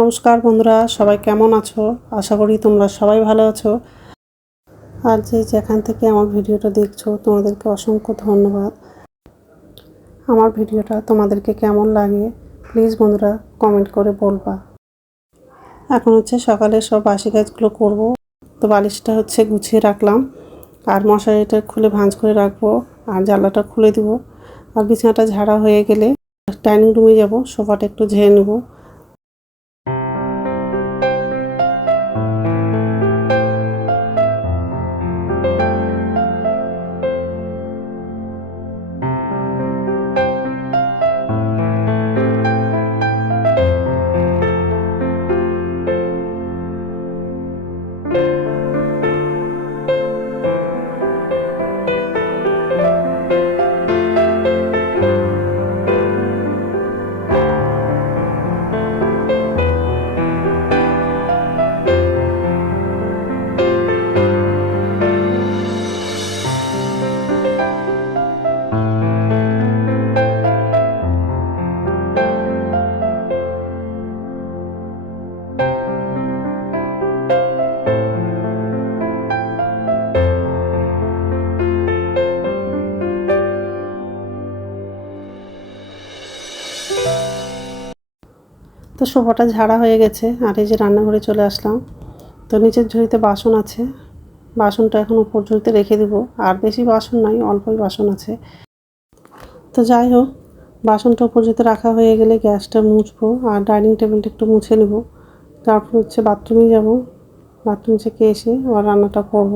নমস্কার বন্ধুরা, সবাই কেমন আছো? আশা করি তোমরা সবাই ভালো আছো। আর যে যেখান থেকে আমার ভিডিওটা দেখছ, তোমাদেরকে অসংখ্য ধন্যবাদ। আমার ভিডিওটা তোমাদেরকে কেমন লাগে প্লিজ বন্ধুরা কমেন্ট করে বলবা। এখন হচ্ছে সকালে সব বাসি কাজগুলো করব। তো বালিশটা হচ্ছে গুছিয়ে রাখলাম। আর মশারিটা খুলে ভাঁজ করে রাখব। আর জানলাটা খুলে দিব। আর বিছানাটা ঝাড়া হয়ে গেলে ডাইনিং রুমে যাব, সোফাটা একটু ঝেড়ে নেব। তো সোফাটা ঝাড়া হয়ে গেছে, আর এই যে রান্নাঘরে চলে আসলাম। তো নিচের ঝুড়িতে বাসন আছে, বাসনটা এখন উপর ঝুড়িতে রেখে দিব। আর বেশি বাসন নাই, অল্পই বাসন আছে। তো যাই হোক, বাসনটা উপর ঝুড়িতে রাখা হয়ে গেলে গ্যাসটা মুছবো, আর ডাইনিং টেবিলটা একটু মুছে নেব। তারপর হচ্ছে বাথরুমে যাব। বাথরুম থেকে এসে আবার রান্নাটা করব।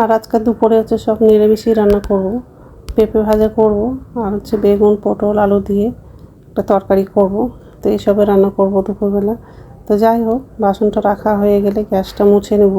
আর আজকাল দুপুরে হচ্ছে সব নিরামিষই রান্না করব। পেঁপে ভাজা করব, আর হচ্ছে বেগুন, পটল, আলু দিয়ে। একটা তরকারি করব। তো এইসবে রান্না করব দুপুরবেলা। তো যাই হোক, বাসনটা রাখা হয়ে গেলে গ্যাসটা মুছে নেব।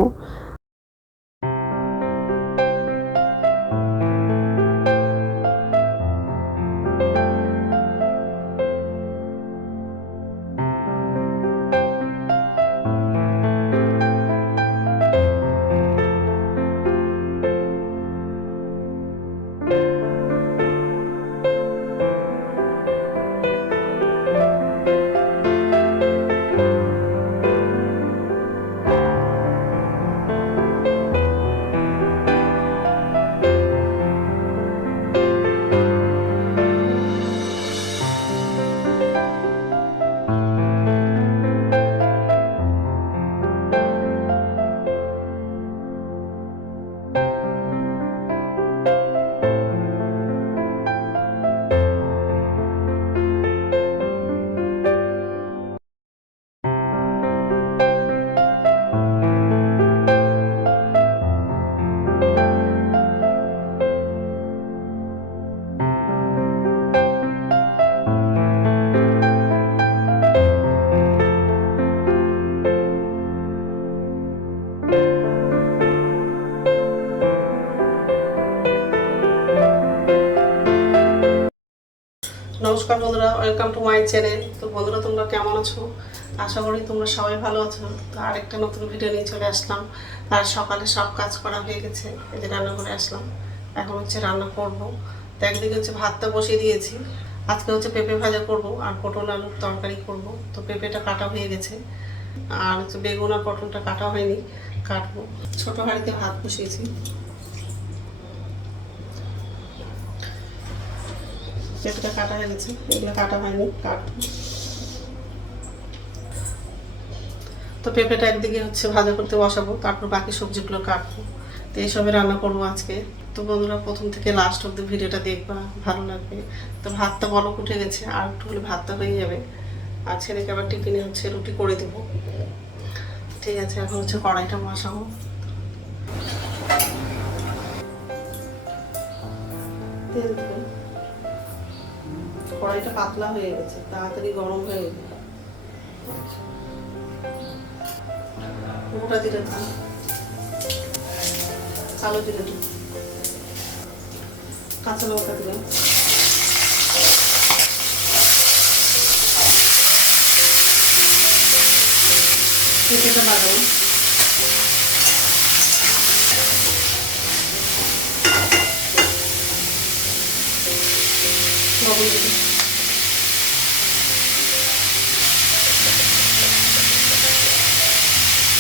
নমস্কার বন্ধুরা ওয়েলকাম টু মাই চ্যানেল তো বন্ধুরা, তোমরা কেমন আছো? আশা করি তোমরা সবাই ভালো আছো। তো আরেকটা নতুন ভিডিও নিয়ে চলে আসলাম। আর সকালে সব কাজ করা হয়ে গেছে, এই যে রান্না করে আসলাম। এখন হচ্ছে রান্না করব। তো একদিকে হচ্ছে ভাতটা বসিয়ে দিয়েছি। আজকে হচ্ছে পেঁপে ভাজা করব আর পটল আলুর তরকারি করব। তো পেঁপেটা কাটা হয়ে গেছে। আর হচ্ছে বেগুন আর পটলটা কাটা হয়নি, কাটবো। ছোটো হাঁড়িতে ভাত বসিয়েছি। পেঁপেটা কাটা হয়ে গেছে এগুলো কাটা হয়নি কাটবো তো পেঁপেটা একদিকে হচ্ছে ভাজা করতে বসাবো, তারপর বাকি সবজিগুলো কাটবো। তো এইসবে রান্না করব আজকে। তো বন্ধুরা, প্রথম থেকে লাস্ট অব্দি ভিডিওটা দেখবা, ভালো লাগবে। তো ভাতটা বলক উঠে গেছে, আর একটু হলে ভাতটা হয়ে যাবে। আর ছেলেকে আবার টিফিনে হচ্ছে রুটি করে দেবো। ঠিক আছে, এখন হচ্ছে কড়াইটা বসাবো। তেল দেবো। কড়াইটা পাতলা হয়ে গেছে, তাড়াতাড়ি গরম হয়ে গোটা জিরে দাও কালো জিরে দিন কাঁচা লঙ্কা দিলাম। পেঁপেটা বাগাবো লবণ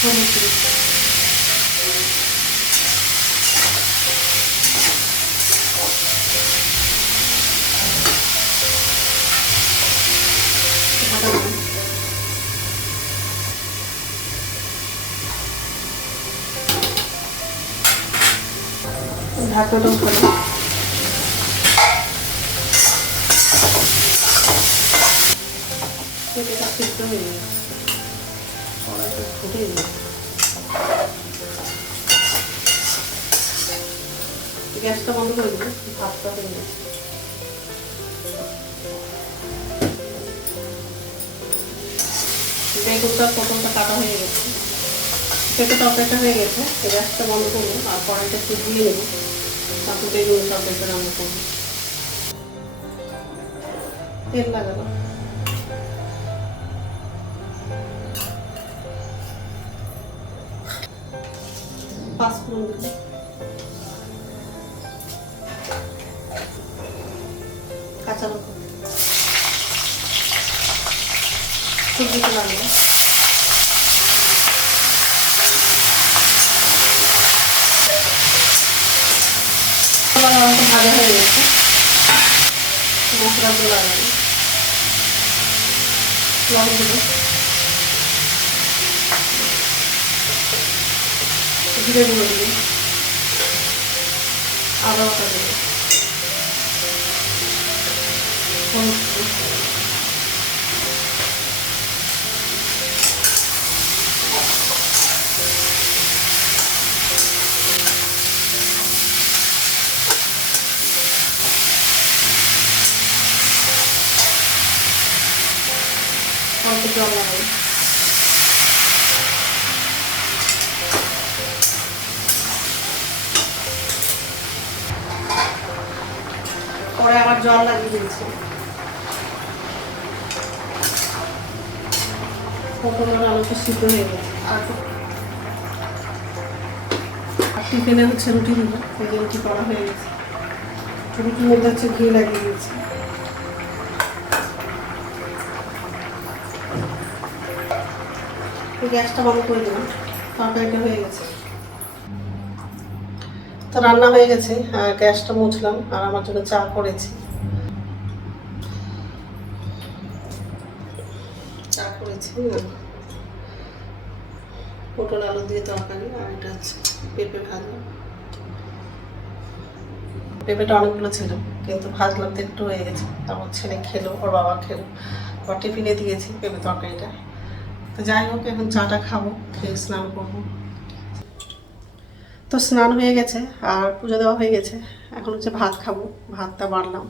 হলুদ দিই। ঢাকা দিই। ঢাকাটা উঠাবো পেঁপেটা সিদ্ধ হয়ে গেছে গ্যাসটা বন্ধ করে দিই ভাতটা গেছে বেগুনটা প্রথমটা কাটা হয়ে গেছে। পেঁপে তরকারিটা হয়ে গেছে গ্যাসটা বন্ধ করব, আর কড়াইটা একটু দিয়ে নেব। তারপর বেগুন তরকারিটা রান্না করব তেল লাগাবো। পাঁচফোড়ন দেবো কাঁচা লঙ্কা সবজিটা লাগবে আমার অনেকটা ভাজা হয়ে গেছে মশলাগুলো লাগাবো লবণ দেবো জিরে গুঁড়ো দেবো আদা বাটা দেবো। অল্প জল পরে আবার জল লাগিয়ে দিয়েছি। পটলের আলুটা সিদ্ধ হয়ে গেছে। আর টিফিনে হচ্ছে রুটি দিব রুটি করা হয়ে গেছে। রুটির মধ্যে হচ্ছে ঘি লাগিয়ে দিয়েছি। গ্যাসটা বন্ধ করে দিলাম তরকারিটা হয়ে গেছে। তো রান্না হয়ে গেছে গ্যাসটা মুছলাম, আর আমার জন্য চা করেছি। চা করেছি পটল আলু দিয়ে তরকারি, আর এটা হচ্ছে পেঁপে ভাজা। পেঁপেটা অনেকগুলো ছিল, কিন্তু ভাজলাম তো একটু হয়ে গেছে। তারপর ছেলে খেলো, ওর বাবা খেলো। আবার টিফিনে দিয়েছি পেঁপে তরকারিটা। তো যাই হোক, এখন চাটা খাব, খেয়ে স্নান করব। তো স্নান হয়ে গেছে আর পুজো দেওয়া হয়ে গেছে। এখন হচ্ছে ভাত খাব, ভাতটা বাড়লাম।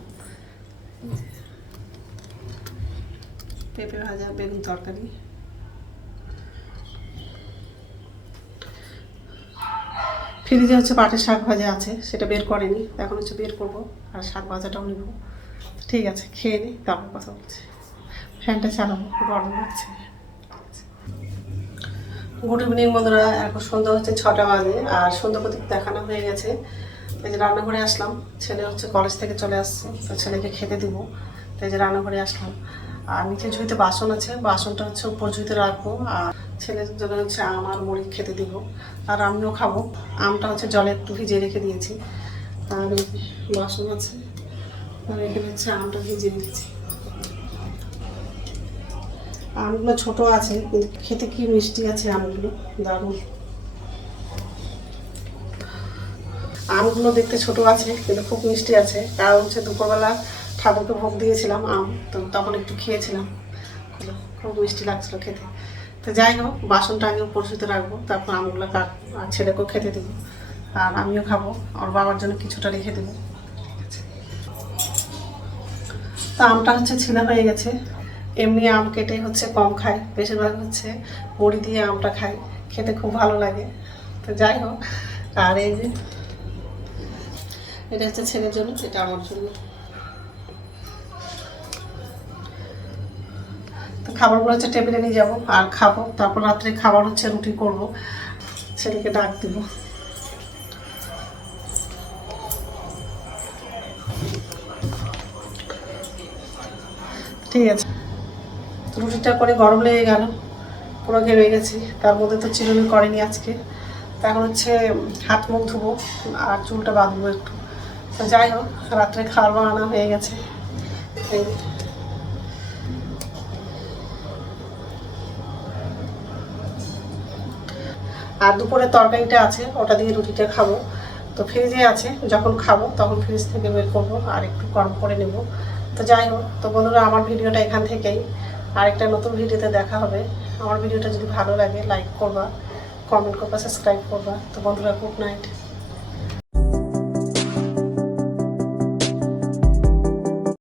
পেঁপে ভাজা, বেগুন তরকারি। ফ্রিজে হচ্ছে পাটের শাক ভাজা আছে, সেটা বের করেনি। এখন হচ্ছে বের করব আর শাক ভাজাটাও নিব। ঠিক আছে, খেয়ে নিই তারপর কথা বলছি। ফ্যানটা চালাবো, গরম লাগছে। গুড ইভিনিং বন্ধুরা, এখন সন্ধ্যা হচ্ছে ছটা বাজে আর সন্ধ্যা প্রদীপ দেখানো হয়ে গেছে। এই যে রান্নাঘরে আসলাম, ছেলে হচ্ছে কলেজ থেকে চলে আসছে, তো ছেলেকে খেতে দিব। তো এই যে রান্নাঘরে আসলাম। আর নিচে ঝুঁইতে বাসন আছে, বাসনটা হচ্ছে উপর ঝুঁইতে রাখব, আর ছেলের জন্য হচ্ছে আম আর মুড়ি খেতে দিব। আর আমিও খাব। আমটা হচ্ছে জলে একটু ভিজিয়ে রেখে দিয়েছি। আর বাসন আছে আর এখানে হচ্ছে আমটা ভিজিয়ে দিয়েছি আমগুলো ছোট আছে, কিন্তু খেতে কি মিষ্টি আছে আমগুলো? দারুণ। আমগুলো দেখতে ছোট আছে, কিন্তু খুব মিষ্টি আছে। কারণ হচ্ছে দুপুরবেলা ঠাকুরকে ভোগ দিয়েছিলাম আম, তো তখন একটু খেয়েছিলাম। খুব- মিষ্টি লাগছিল খেতে। তো যাই হোক, বাসনটা আগে পরিচিত রাখব, তারপর আমগুলো কাটবো আর ছেলেকেও খেতে দেবো। আর আমিও খাব, ওর বাবার জন্য কিছুটা রেখে দেবো। তো আমটা হচ্ছে ছেলে হয়ে গেছে। এমনি আম কেটে হচ্ছে কম খাই বেশিরভাগ হচ্ছে বড়ি দিয়ে আমটা খাই খেতে খুব ভালো লাগে। তো যাই হোক, আর এই যে, এটা হচ্ছে ছেলের জন্য, এটা আমার জন্য। তো খাবারগুলো হচ্ছে টেবিলে নিয়ে যাব, আর খাব, তারপর রাত্রে খাবার হচ্ছে রুটি করব, ছেলেকে ডাক দিব। ঠিক আছে। রুটিটা করে গরম লেগে গেল, পুরো ঘেমে গেছি। তার মধ্যে তো চিরুনি করেনি আজকে। এখন হচ্ছে হাত মুখ ধুবো আর চুলটা বাঁধবো একটু। তো যাই হোক, রাত্রে খাবার বানানো হয়ে গেছে। আর দুপুরে তরকারিটা আছে, ওটা দিয়ে রুটিটা খাব। তো ফ্রিজে আছে, যখন খাব তখন ফ্রিজ থেকে বের করব আর একটু গরম করে নেব। তো যাই হোক, তো বন্ধুরা, আমার ভিডিওটা এখান থেকেই। আরেকটা নতুন ভিডিওতে দেখা হবে। আমার ভিডিওটা যদি ভালো লাগে লাইক করবা কমেন্ট করবা সাবস্ক্রাইব করবা। তো বন্ধুরা গুড নাইট